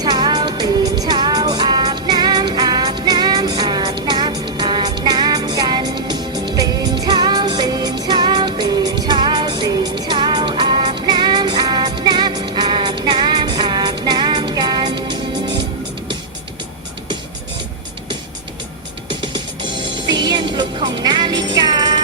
เช้าตื่นเช้าอาบน้ำอาบน้ำอาบน้ำอาบน้ำกัน ตื่นเช้าตื่นเช้าตื่นเช้าตื่นเช้าอาบน้ำอาบน้ำอาบน้ำอาบน้ำกัน เสียงปลุกของนาฬิกา